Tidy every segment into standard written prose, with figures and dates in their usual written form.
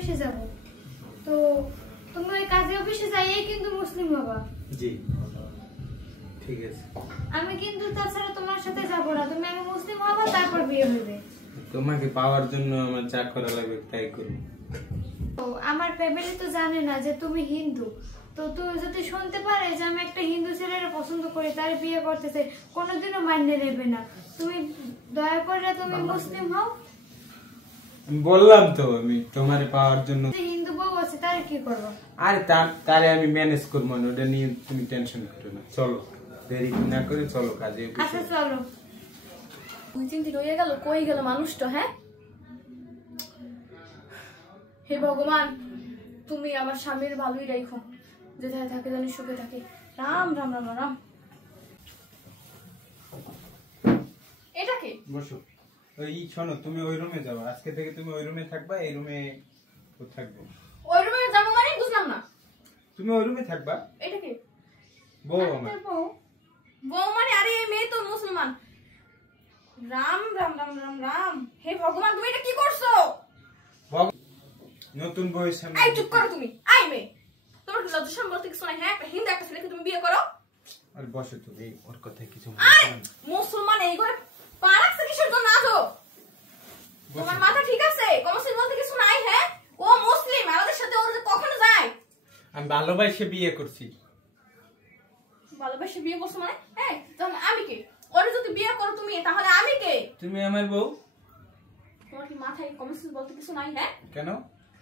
অফিসে যাব। তো তুমি ওই কাজী অফিসে যাইয়ে কিন্তু মুসলিম হবা। জি ঠিক আছে। আমি কিন্তু তাছাড়া তোমার সাথে যাব না, তুমি আগে মুসলিম হবা তারপর বিয়ে হবে। তোমাকে পাওয়ার জন্য আমার যা করা লাগবে তাই করব। তো আমার ফ্যামিলি তো জানে না যে তুমি হিন্দু, তো তুই যদি শুনতে পারে যে আমি একটা হিন্দু ছেলের পছন্দ করি, তার বিয়ে করতেছে, কোনোদিনও মান্য নেবে না। তুমি দয়া করে তুমি মুসলিম হও। বললাম তো আমি তোমারে পাওয়ার জন্য। হিন্দু বউ আছে, তার কি করবো? আরে তারে আমি ম্যানেজ করবো, ওটা নিয়ে তুমি টেনশন করো না। চলো দেরি না করে চলো কাজে। আচ্ছা চলো। 2-3 দিন হয়ে গেল, কই গেল মানুষটা? হ্যাঁ, হে ভগবান, তুমি আমার স্বামীর ভালোই রাখো, যেথায় থাকে জানি সুখে থাকে। রাম রাম রাম রাম। এটা কি? বসো। ওই শোনো, তুমি ওই রুমে যাও, আজকে থেকে তুমি ওই রুমে থাকবা, এই রুমে থাকবো। ওই রুমে যাবো মানে বুঝলাম না। তুমি ওই রুমে থাকবা। এটা কি? বউ আমার। বউ মানে? আরে এই মেয়ে তো মুসলমান। রাম রাম রাম রাম রাম। হে ভগবান, তুমি এটা কি করছো? নতুন বউয়ের সামনে। এই চুপ করো তুমি। আই মেয়ে, তোমার কি লজ্জা সম্বল থেকে শোনাই? হ্যাঁ, একটা হিন্দু একটা ছেলেকে তুমি বিয়ে করো। আর বসো তুমি, ওর কথা কিছু মুসলমান এই ঘরে পা রাখছে কিসের জন্য? আজো তোমার মাথা ঠিক আছে? কমসিল বলতে কিছু নাই? হ্যাঁ, ও মুসলিম, আমাদের সাথে ওর কখনো যায়? আমি ভালোবাসে বিয়ে করছি। ভালোবাসে বিয়ে করছো মানে? এই তাহলে আমি কে? ওরে যদি বিয়ে করো তুমি, তাহলে আমি কে? তুমি আমার বউ। তোমার কি মাথায় কমসিল বলতে কিছু নাই? হ্যাঁ, কেন?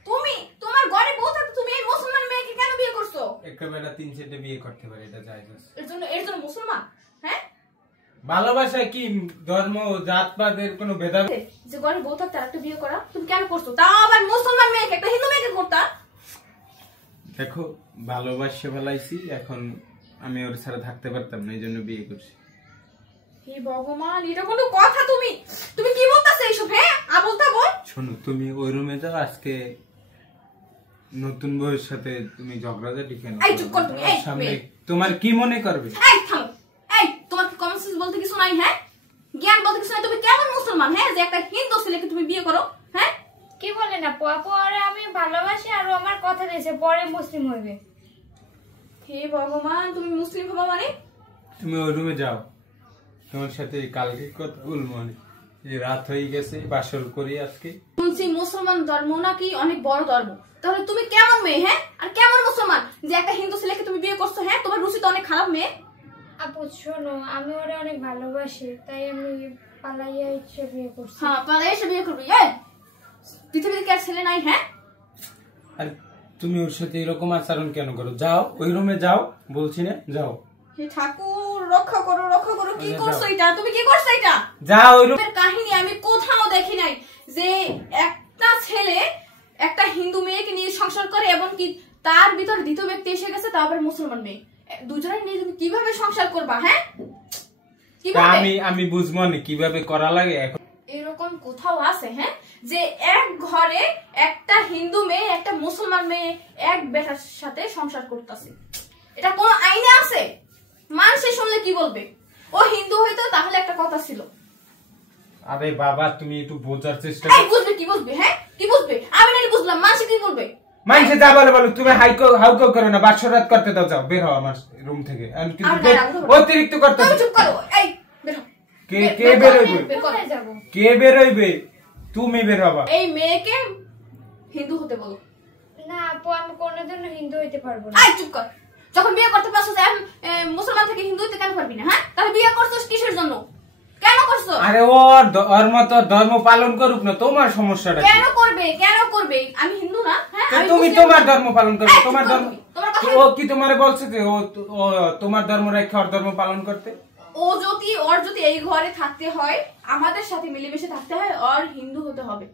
তুমি তোমার ঘরে বউ থাকতে তুমি এই মুসলমান মেয়েকে কেন বিয়ে করছো? একেবারে 3-4টে বিয়ে করতে পারে, এটা জায়েজ আছে। এর জন্য মুসলমান? হ্যাঁ, ভালোবাসা কি ধর্ম জাতপাতের কোনো ভেদাভেদ? যে ঘরে বউ থাকতে আরেকটা বিয়ে করা তুমি কেন করছো? তাও আবার মুসলমান মেয়েকে, একটা হিন্দু মেয়েকে করতা। দেখো, ভালোবাসে ফেলাইছি, এখন আমি ওর ছাড়া থাকতে পারতাম না, এই জন্য বিয়ে করছি। হে ভগবান, এটা কোনো কথা? তুমি তুমি কি বলতাছ এইসব? হ্যাঁ, আবল তাবল। শোনো, তুমি ওই রুমে যাও, আজকে নতুন বউয়ের সাথে তুমি ঝগড়াঝাটি কেন? এই চুপ কর তুমি। এই সামনে তোমার কি মনে করবে? এই থামো। এই তোমার কি কমন সেন্স বলতে কিছু নাই? হ্যাঁ, জ্ঞান বলতে কিছু নাই? তুমি কেমন মুসলমান? হ্যাঁ, যে একটা হিন্দু ছেলেকে তুমি বিয়ে করো? হ্যাঁ, কি বলেন আপু? আপু আরে আমি ভালোবাসি আর আমার কথা দিয়েছে পরে মুসলিম হইবে। হে ভগবান, তুমি মুসলিম হবা মানে? তুমি ওই রুমে যাও, তোমার সাথে কালকে কথা বলবো। এই রাত হয়ে গেছে, বাসর করি আজকে। শুনছি মুসলমান ধর্ম নাকি অনেক বড় ধর্ম। তাহলে তুমি কেমন মেয়ে? হ্যাঁ, আর কেমন মুসলমান যে একটা হিন্দু ছেলেকে তুমি বিয়ে করছো? হ্যাঁ, তোমার রুচি তো অনেক খারাপ মেয়ে। আপু শোনো, আমি ওরে অনেক ভালোবাসি, তাই আমি পালাইয়া ইচ্ছে বিয়ে করছি। হ্যাঁ, পালাই এসে বিয়ে করবি? এই পৃথিবীতে কি আর ছেলে নাই? হ্যাঁ, আর তুমি ওর সাথে এরকম আচরণ কেন করো? যাও ওই রুমে যাও, বলছি না, যাও। হে ঠাকুর, রক্ষা করো, রক্ষা করো। কি করছো এটা? তুমি কি করছো এটা? যাও ওই রুমে। কাহিনী আমি কোথাও দেখি নাই যে একটা ছেলে একটা হিন্দু মেয়েকে নিয়ে সংসার করে এবং কি তার ভিতর দ্বিতীয় ব্যক্তি এসে গেছে, তারপরে মুসলমান মেয়ে। দুজনে নিয়ে তুমি কিভাবে সংসার করবা? হ্যাঁ, কিভাবে? আমি বুঝবো না কিভাবে করা লাগে। এখন এরকম কোথাও আছে? হ্যাঁ, যে এক ঘরে একটা হিন্দু মেয়ে একটা মুসলমান মেয়ে এক বেটার সাথে সংসার করতেছে, এটা কোন আইনে আছে? মানুষে শুনলে কি বলবে? ও হিন্দু হইতো তাহলে একটা কথা ছিল। আরে বাবা, তুমি একটু বোঝার চেষ্টা এই বুঝবে কি বুঝবে? হ্যাঁ, কি বুঝবে? আমি নাকি বুঝলাম, মানুষ কি বলবে? মাইন্ডে যা বলে বলো, তুমি হাউকো করো না, বাসরাত করতে দাও, যাও বের হও আমার রুম থেকে। অতিরিক্ত করতে। তুমি চুপ করো। এই বের হও। কে বের হইবে? কোথায় যাব? কে বের হইবে? তুমি বের হবা। এই মেয়েকে হিন্দু হতে বলো। না আপু, আমি কোনোদিনও হিন্দু হইতে পারবো না। এই চুপ কর। যখন বিয়ে করতে পারছো মুসলমান থেকে হিন্দু হইতে কেন পারবি না? হ্যাঁ, তাহলে বিয়ে করছস কিসের জন্য? কেন করছো? আরে ওর মত ধর্ম পালন করুক না, তোমার সমস্যাটা কেন করবে? কেন করবে? আমি হিন্দু না? হ্যাঁ, তুমি তোমার ধর্ম পালন করবে। তোমার ধর্ম ও কি তোমারে বলছে যে ও তোমার ধর্ম রেখে ওর ধর্ম পালন করতে? ওর যদি এই ঘরে থাকতে হয়, আমাদের সাথে মিলেমিশে থাকতে হয়, ওর হিন্দু হতে হবে।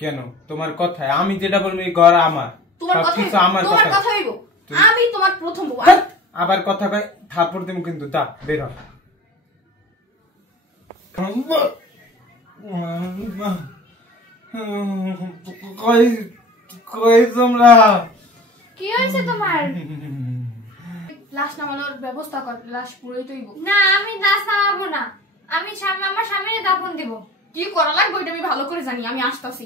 কেন? তোমার কথায় আমি যেটা বলবো, এই ঘর আমার, তোমার সবকিছু আমার তোমার কথা। কথা হইব। আমি তোমার প্রথম বউ। আবার কথা কয় থাপ্পড় দিমু কিন্তু। দা বের হ। কই তোমরা? কি হয়েছে তোমার? লাশ নামানোর ব্যবস্থা কর, লাশ পুরোই তৈব। না, আমি লাশ নামাবো না, আমি আমার স্বামীর দাফন দিব। কি করা লাগবে এটা আমি ভালো করে জানি, আমি আসতাছি।